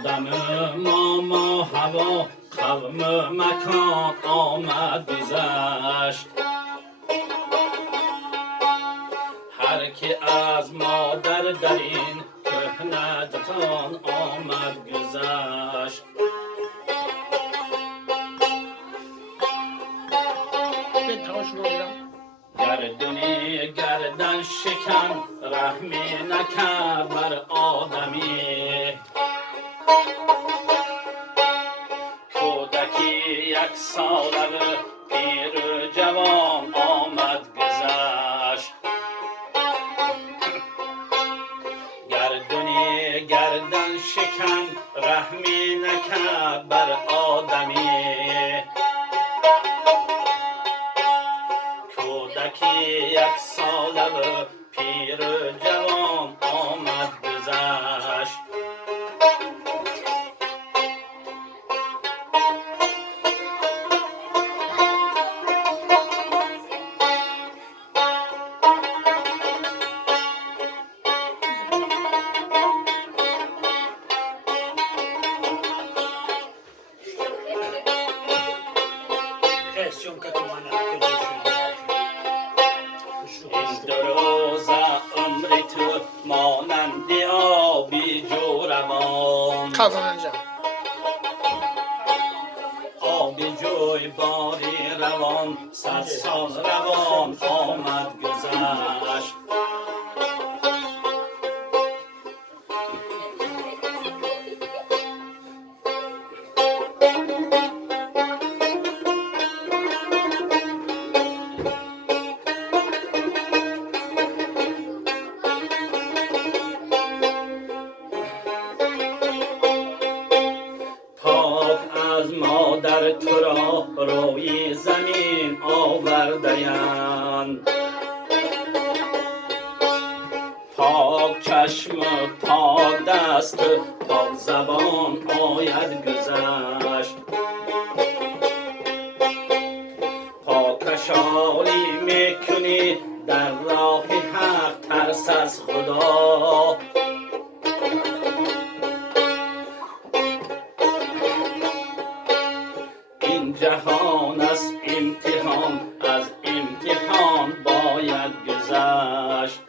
آدم ما هوا قوم مکان آمد گذشت. هر که از مادر در این کهنه جهان آمد گذشت. گردونی گردن شکن رحمی نکرد بر آدمی. کودکی یک ساله پیر جوان آمد گذشت. گردونی گردن شکن رحمی نکرد بر آدمی. کودکی یک ساله پیر جوان آمد گذشت. این دو روزه عمر تو مانند آبی جو روان. آبی جوی باری روان 100 سال روان آمد گذشت. از مادر تو را روی زمین آورده‌اند. پاک چشم پاک دست پاک زبان آید گذشت. پاکشالی میکنی در راه حق ترس از خدا. این جهان است امتحان از امتحان باید گذشت.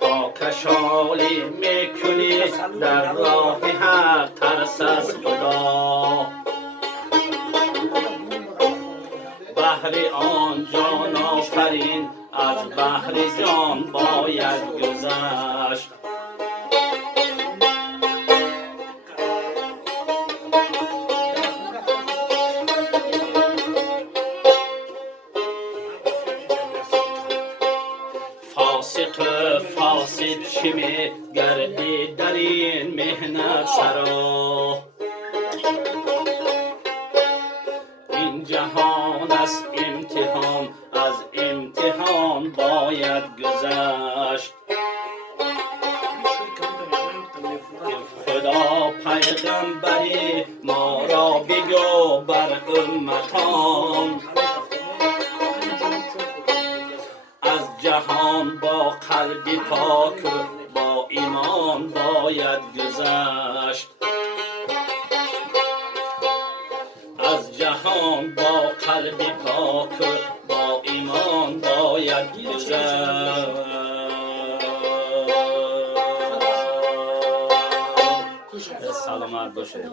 پاکشالی میکنی در راه حق ترس از خدا. بحر آن جان آفرین از بحر جان باید گذشت. فاسق فاسد چه می گردی در این مهنت سرا. این جهان است امتحان از امتحان باید گذشت. خدا پیغمبری ما را بگو بر امتان. از جهان با قلب پاک با ایمان باید گذشت. از جهان با قلب پاک با ایمان باید گذشت. سلامت باشه.